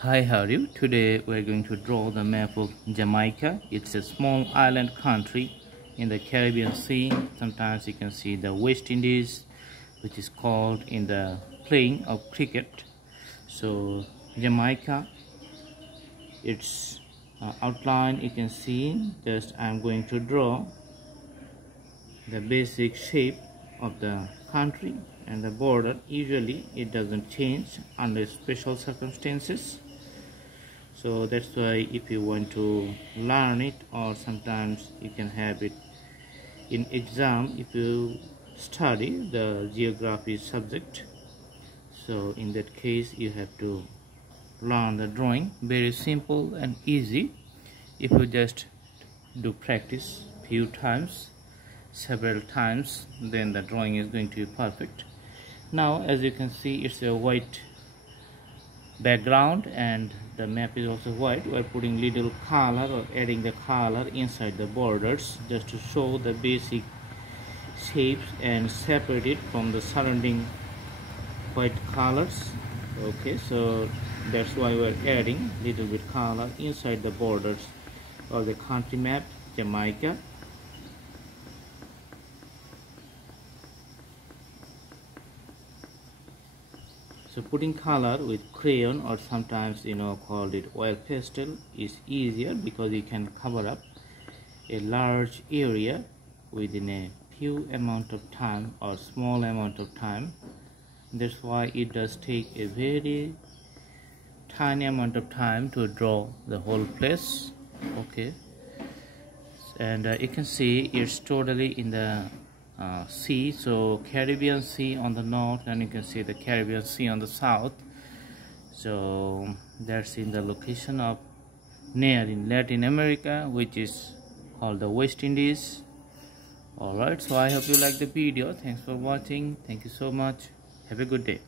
Hi, how are you? Today we're going to draw the map of Jamaica. It's a small island country in the Caribbean Sea. Sometimes you can see the West Indies, which is called in the playing of cricket. So Jamaica, its outline you can see. Just I'm going to draw the basic shape of the country, and the border usually it doesn't change under special circumstances. So that's why if you want to learn it, or sometimes you can have it in exam if you study the geography subject. So in that case you have to learn the drawing. Very simple and easy if you just do practice few times, several times, then the drawing is going to be perfect. Now as you can see, it's a white background and the map is also white. We are putting little color or adding the color inside the borders just to show the basic shapes and separate it from the surrounding white colors. Okay, so that's why we are adding little bit color inside the borders of the country map Jamaica. So putting color with crayon, or sometimes called it oil pastel, is easier because you can cover up a large area within a few amount of time or small amount of time. That's why it does take a very tiny amount of time to draw the whole place. Okay, and you can see it's totally in the sea. So Caribbean Sea on the north, and you can see the Caribbean Sea on the south. So that's in the location of near in Latin America, which is called the West Indies. Alright, so I hope you like the video. Thanks for watching. Thank you so much. Have a good day.